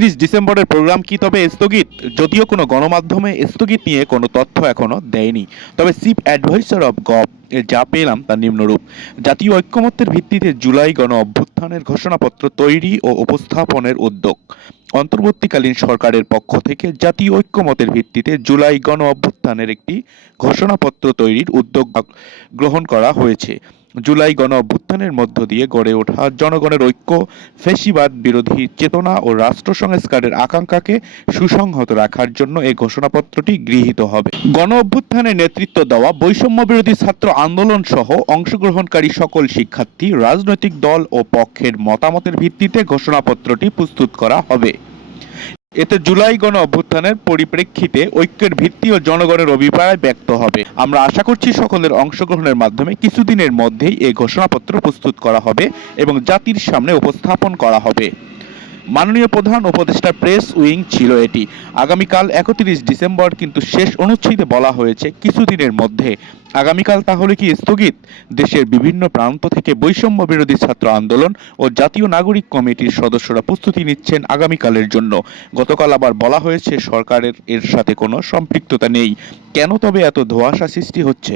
তিরিশ ডিসেম্বরের প্রোগ্রাম কি তবে স্থগিত? যদিও কোনো গণমাধ্যমে স্থগিত নিয়ে কোনো তথ্য এখনও দেয়নি। তবে চিফ অ্যাডভাইসার অব গভ যা পেলাম তা নিম্নরূপ। জাতীয় ঐক্যমত্যের ভিত্তিতে জুলাই গণ অভ্যুত্থানের ঘোষণাপত্র তৈরি ও উপস্থাপনের উদ্যোগ। অন্তর্বর্তীকালীন সরকারের পক্ষ থেকে জাতীয় ঐক্যমতের ভিত্তিতে জুলাই গণ অভ্যুত্থানের একটি ঘোষণাপত্র তৈরির উদ্যোগ গ্রহণ করা হয়েছে। জুলাই গণ অভ্যুত্থানের মধ্য দিয়ে গড়ে ওঠা জনগণের ঐক্য, ফেসিবাদ বিরোধী চেতনা ও রাষ্ট্র সংস্কারের আকাঙ্ক্ষাকে সুসংহত রাখার জন্য এই ঘোষণাপত্রটি গৃহীত হবে। গণ অভ্যুত্থানে নেতৃত্ব দেওয়া বৈষম্য বিরোধী ছাত্র আন্দোলন সহ অংশগ্রহণকারী সকল শিক্ষার্থী, রাজনৈতিক দল ও পক্ষের মতামতের ভিত্তিতে ঘোষণাপত্রটি প্রস্তুত করা হবে। এতে জুলাই গণ অভ্যুত্থানের পরিপ্রেক্ষিতে ঐক্যের ভিত্তি ও জনগণের অভিপ্রায় ব্যক্ত হবে। আমরা আশা করছি সকলের অংশগ্রহণের মাধ্যমে কিছুদিনের মধ্যেই এ ঘোষণাপত্র প্রস্তুত করা হবে এবং জাতির সামনে উপস্থাপন করা হবে। মাননীয় প্রধান উপদেষ্টা প্রেস উইং ছিল এটি। আগামীকাল একত্রিশ ডিসেম্বর কিন্তু শেষ অনুচ্ছেদে বলা হয়েছে কিছুদিনের মধ্যে। আগামীকাল তাহলে কি স্থগিত? দেশের বিভিন্ন প্রান্ত থেকে বৈষম্য বিরোধী ছাত্র আন্দোলন ও জাতীয় নাগরিক কমিটির সদস্যরা প্রস্তুতি নিচ্ছেন আগামীকালের জন্য। গতকাল আবার বলা হয়েছে, সরকারের এর সাথে কোনো সম্পৃক্ততা নেই। কেন তবে এত ধোঁয়াশা সৃষ্টি হচ্ছে?